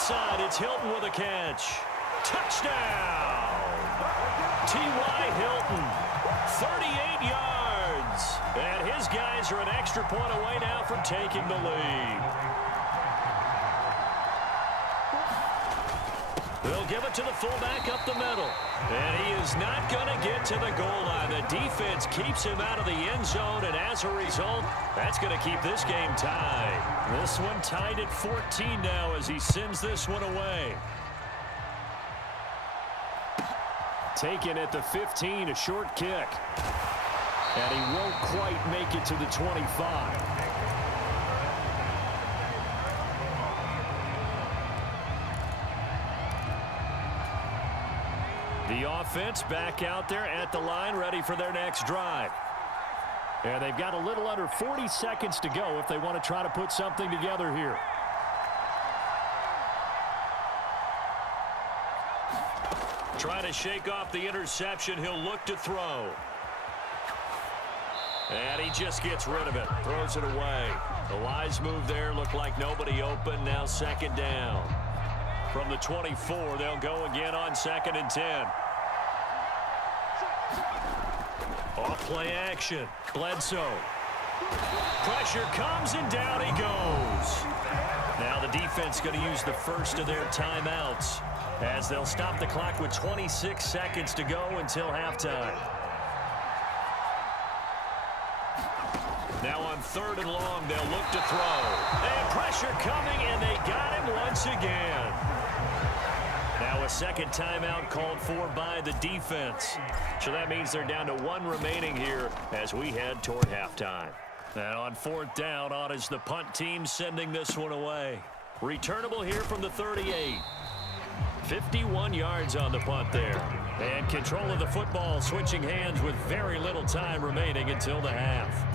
side, it's Hilton with a catch. Touchdown! T.Y. Hilton, 38 yards. And his guys are an extra point away now from taking the lead. They'll give it to the fullback up the middle. And he is not going to get to the goal line. The defense keeps him out of the end zone, and as a result, that's going to keep this game tied. This one tied at 14 now as he sends this one away. Taken at the 15, a short kick. And he won't quite make it to the 25. The offense back out there at the line, ready for their next drive. And they've got a little under 40 seconds to go if they want to try to put something together here. Trying to shake off the interception. He'll look to throw. And he just gets rid of it. Throws it away. The wise move there. Looked like nobody open. Now second down. From the 24, they'll go again on 2nd and 10. Off play action. Bledsoe. Pressure comes and down he goes. Now the defense going to use the first of their timeouts as they'll stop the clock with 26 seconds to go until halftime. Now on 3rd and long, they'll look to throw. And pressure coming, and they got him once again. Now a second timeout called for by the defense. So that means they're down to 1 remaining here as we head toward halftime. And on 4th down, on is the punt team sending this one away. Returnable here from the 38. 51 yards on the punt there. And control of the football switching hands with very little time remaining until the half.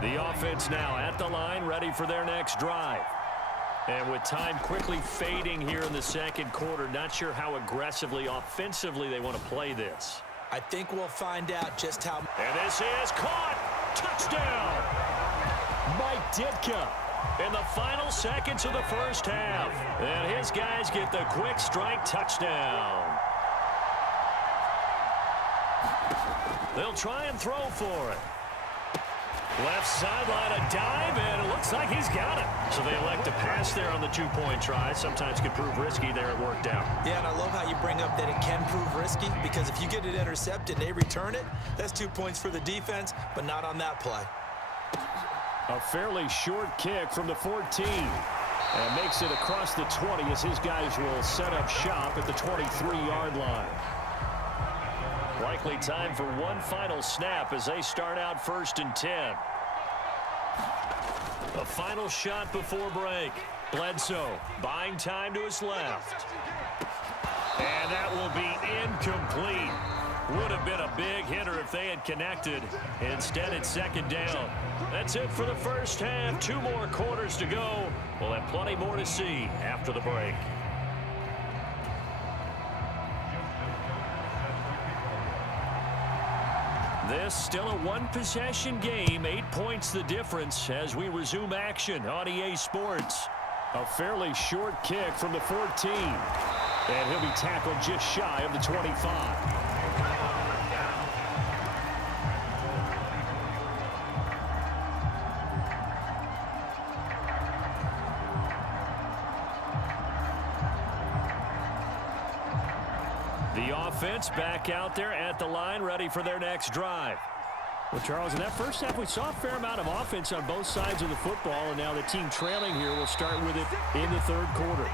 The offense now at the line, ready for their next drive. And with time quickly fading here in the second quarter, not sure how aggressively, offensively they want to play this. I think we'll find out just how. And this is caught. Touchdown. Mike Ditka in the final seconds of the first half. And his guys get the quick strike touchdown. They'll try and throw for it. Left sideline, a dive, and it looks like he's got it. So they elect to pass there on the 2-point try. Sometimes could prove risky there. It worked out. Yeah, and I love how you bring up that it can prove risky, because if you get it intercepted and they return it, that's 2 points for the defense, but not on that play. A fairly short kick from the 14. And makes it across the 20 as his guys will set up shop at the 23-yard line. Likely time for one final snap as they start out 1st and 10. A final shot before break. Bledsoe buying time to his left. And that will be incomplete. Would have been a big hitter if they had connected. Instead, it's 2nd down. That's it for the first half. 2 more quarters to go. We'll have plenty more to see after the break. This still a 1-possession game. 8 points the difference as we resume action on EA Sports. A fairly short kick from the 14. And he'll be tackled just shy of the 25. The offense back out there at the line, ready for their next drive. Well, Charles, in that first half, we saw a fair amount of offense on both sides of the football, and now the team trailing here will start with it in the 3rd quarter.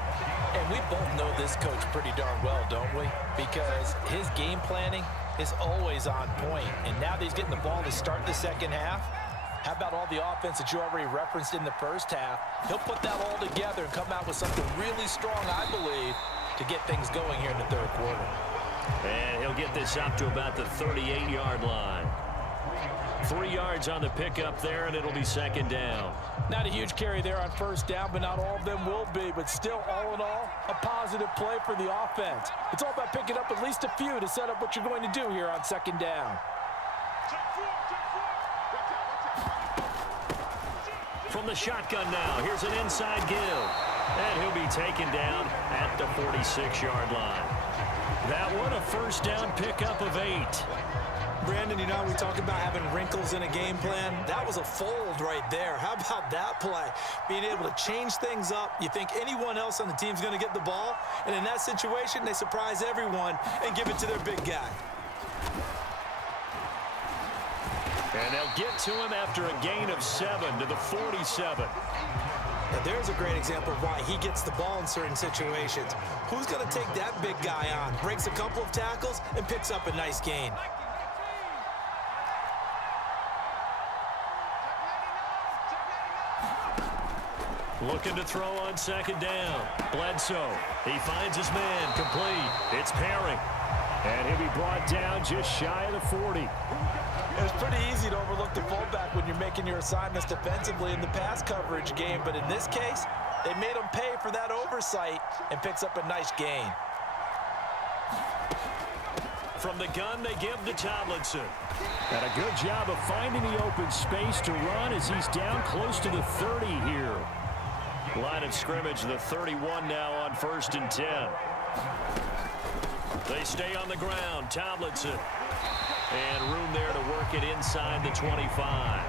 And we both know this coach pretty darn well, don't we? Because his game planning is always on point, and now that he's getting the ball to start the second half, how about all the offense that you already referenced in the first half? He'll put that all together and come out with something really strong, I believe, to get things going here in the 3rd quarter. And he'll get this up to about the 38-yard line. 3 yards on the pickup there, and it'll be 2nd down. Not a huge carry there on 1st down, but not all of them will be. But still, all in all, a positive play for the offense. It's all about picking up at least a few to set up what you're going to do here on 2nd down. From the shotgun now, here's an inside give. And he'll be taken down at the 46-yard line. That one a first down pickup of 8. Brandon, you know, we talk about having wrinkles in a game plan. That was a fold right there. How about that play? Being able to change things up. You think anyone else on the team's going to get the ball, and in that situation, they surprise everyone and give it to their big guy. And they'll get to him after a gain of 7 to the 47. Now, there's a great example of why he gets the ball in certain situations. Who's going to take that big guy on? Breaks a couple of tackles and picks up a nice gain. Looking to throw on second down. Bledsoe. He finds his man. Complete. It's Perry. And he'll be brought down just shy of the 40. It's pretty easy to overlook the fullback when you're making your assignments defensively in the pass coverage game. But in this case, they made him pay for that oversight and picks up a nice gain. From the gun, they give to Tomlinson. And a good job of finding the open space to run as he's down close to the 30 here. Line of scrimmage, the 31 now on 1st and 10. They stay on the ground. Tomlinson. And room there to work it inside the 25.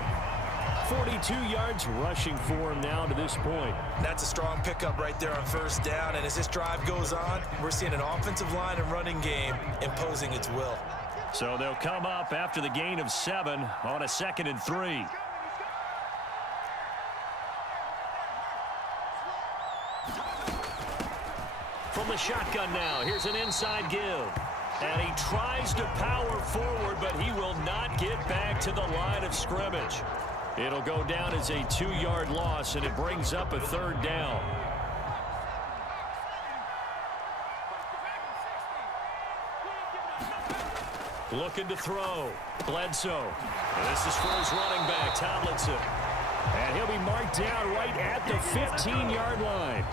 42 yards rushing for him now to this point. That's a strong pickup right there on first down. And as this drive goes on, we're seeing an offensive line and running game imposing its will. So they'll come up after the gain of 7 on a 2nd and 3. From the shotgun now, here's an inside give. And he tries to power forward, but he will not get back to the line of scrimmage. It'll go down as a 2-yard loss, and it brings up a 3rd down. Looking to throw. Bledsoe. This is for his running back, Tomlinson. And he'll be marked down right at the 15-yard line.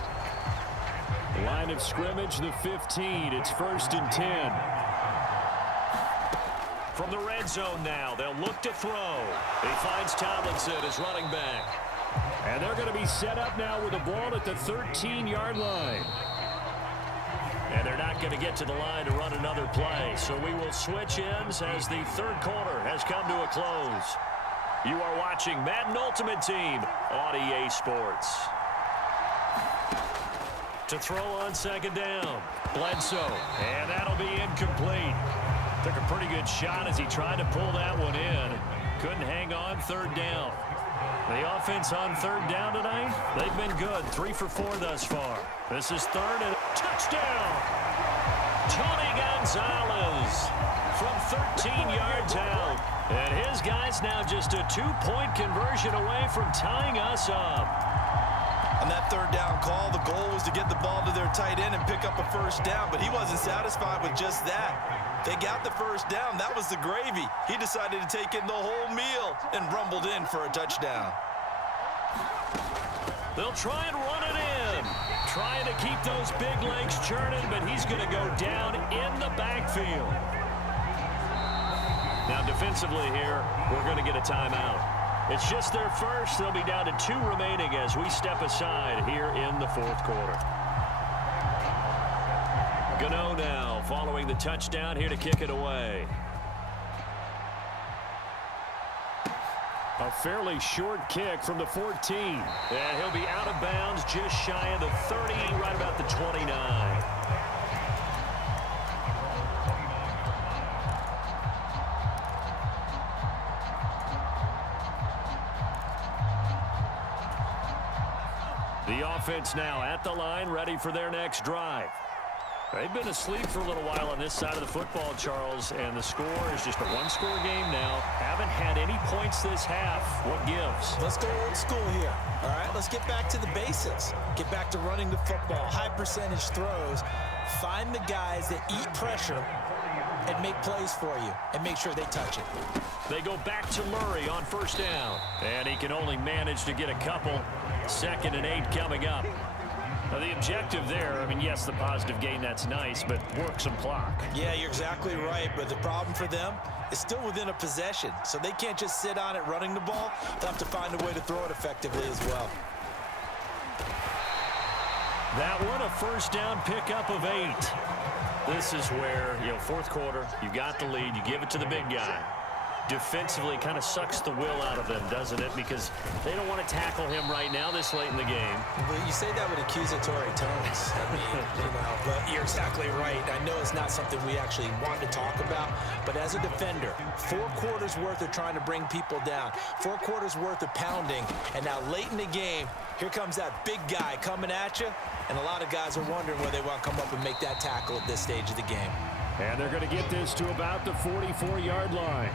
Line of scrimmage, the 15. It's 1st and 10. From the red zone now, they'll look to throw. He finds Tomlinson as running back. And they're going to be set up now with the ball at the 13-yard line. And they're not going to get to the line to run another play. So we will switch ends as the 3rd quarter has come to a close. You are watching Madden Ultimate Team on EA Sports. To throw on second down. Bledsoe. And that'll be incomplete. Took a pretty good shot as he tried to pull that one in. Couldn't hang on 3rd down. The offense on 3rd down tonight, they've been good. 3 for 4 thus far. This is 3rd and touchdown. Tony Gonzalez from 13 yards out. And his guy's now just a 2-point conversion away from tying us up. On that 3rd down call, the goal was to get the ball to their tight end and pick up a 1st down, but he wasn't satisfied with just that. They got the 1st down. That was the gravy. He decided to take in the whole meal and rumbled in for a touchdown. They'll try and run it in. Trying to keep those big legs churning, but he's going to go down in the backfield. Now defensively here, we're going to get a timeout. It's just their first. They'll be down to 2 remaining as we step aside here in the 4th quarter. Gano now following the touchdown here to kick it away. A fairly short kick from the 14. And he'll be out of bounds just shy of the 30, right about the 29. The offense now at the line, ready for their next drive. They've been asleep for a little while on this side of the football, Charles, and the score is just a 1-score game now. Haven't had any points this half. What gives? Let's go old school here. All right, let's get back to the basics. Get back to running the football, high percentage throws. Find the guys that eat pressure and make plays for you and make sure they touch it. They go back to Murray on 1st down, and he can only manage to get a couple. 2nd and 8 coming up. Now the objective there, I mean, yes, the positive gain, that's nice, but work some clock. Yeah, you're exactly right, but the problem for them is still within a possession, so they can't just sit on it running the ball. They'll have to find a way to throw it effectively as well. That one, a first down pickup of 8. This is where, fourth quarter, you got the lead, you give it to the big guy. Defensively, kind of sucks the will out of them, doesn't it? Because they don't want to tackle him right now this late in the game. Well, you say that with accusatory tones. I mean, but you're exactly right. I know it's not something we actually want to talk about, but as a defender, 4 quarters worth of trying to bring people down, 4 quarters worth of pounding, and now late in the game, here comes that big guy coming at you, and a lot of guys are wondering whether they want to come up and make that tackle at this stage of the game. And they're going to get this to about the 44-yard line.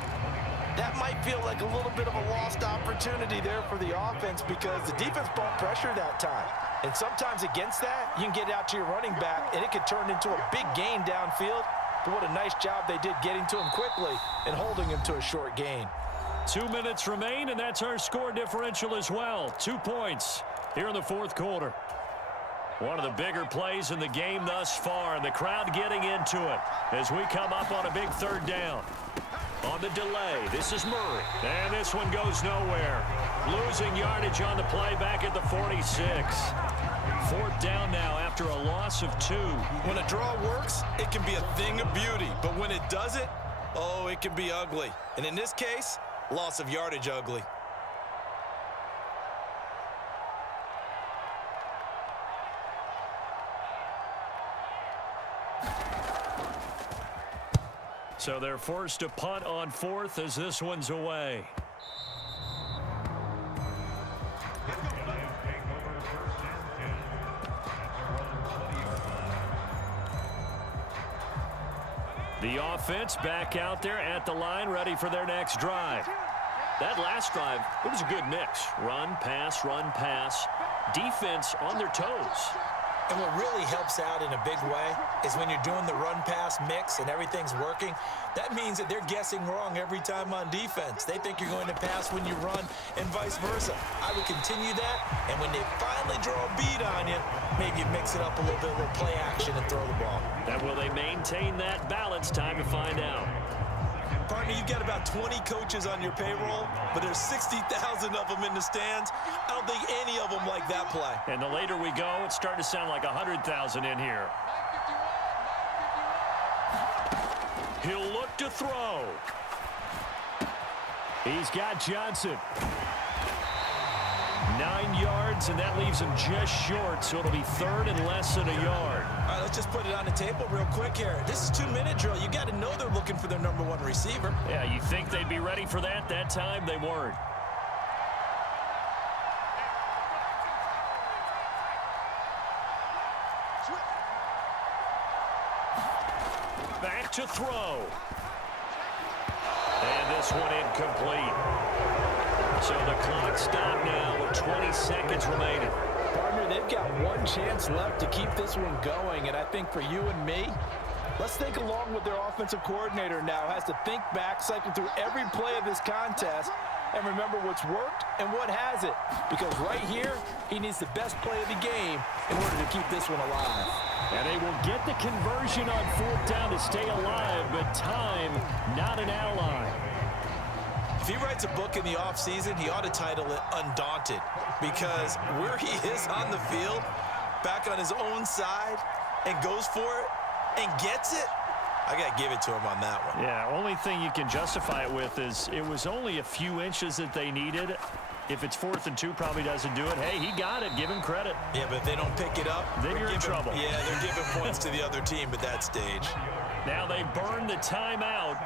That might feel like a little bit of a lost opportunity there for the offense because the defense brought pressure that time. And sometimes against that, you can get out to your running back, and it could turn into a big gain downfield. But what a nice job they did getting to him quickly and holding him to a short gain. 2 minutes remain, and that's our score differential as well. 2 points here in the fourth quarter. One of the bigger plays in the game thus far, and the crowd getting into it as we come up on a big third down. On the delay, this is Murray. And this one goes nowhere. Losing yardage on the play back at the 46. Fourth down now after a loss of 2. When a draw works, it can be a thing of beauty. But when it doesn't, oh, it can be ugly. And in this case, loss of yardage ugly. So they're forced to punt on 4th as this one's away. The offense back out there at the line, ready for their next drive. That last drive, it was a good mix. Run, pass. Defense on their toes. And what really helps out in a big way is when you're doing the run-pass mix and everything's working, that means that they're guessing wrong every time on defense. They think you're going to pass when you run and vice versa. I would continue that, and when they finally draw a beat on you, maybe you mix it up a little bit, a little play action and throw the ball. And will they maintain that balance? Time to find out. Partner, you've got about 20 coaches on your payroll, but there's 60,000 of them in the stands. I don't think any of them like that play. And the later we go, it's starting to sound like 100,000 in here. He'll look to throw. He's got Johnson. 9 yards, and that leaves him just short, so it'll be 3rd and less than a yard. All right, let's just put it on the table real quick here. This is 2-minute drill. You got to know they're looking for their number 1 receiver. Yeah, you think they'd be ready for that? That time they weren't. Back to throw. And this one incomplete. So the clock stopped now with 20 seconds remaining. Partner, they've got 1 chance left to keep this one going, and I think for you and me, let's think along with their offensive coordinator now has to think back, cycle through every play of this contest, and remember what's worked and what hasn't. Because right here, he needs the best play of the game in order to keep this one alive. And they will get the conversion on 4th down to stay alive, but time not an ally. If he writes a book in the offseason, he ought to title it Undaunted, because where he is on the field, back on his own side, and goes for it and gets it, I got to give it to him on that one. Yeah, only thing you can justify it with is it was only a few inches that they needed. If it's 4th and 2, probably doesn't do it. Hey, he got it. Give him credit. Yeah, but if they don't pick it up, then you're in trouble. Yeah, they're giving points to the other team at that stage. Now they burn the timeout,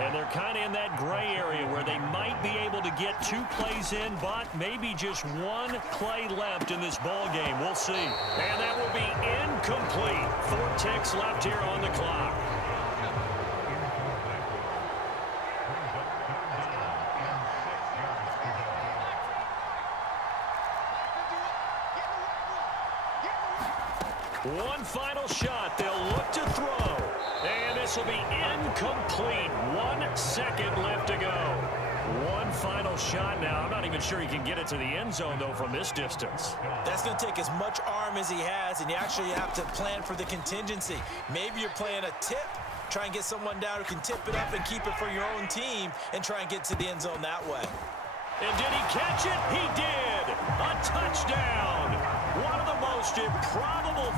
and they're kind of in that gray area where they might be able to get 2 plays in, but maybe just 1 play left in this ball game. We'll see. And that will be incomplete. 4 ticks left here on the clock. One final shot. They'll look to throw. And this will be incomplete. 1 second left to go. One final shot now. I'm not even sure he can get it to the end zone, though, from this distance. That's going to take as much arm as he has, and you actually have to plan for the contingency. Maybe you're playing a tip. Try and get someone down who can tip it up and keep it for your own team and try and get to the end zone that way. And did he catch it? He did. A touchdown. One of the most most improbable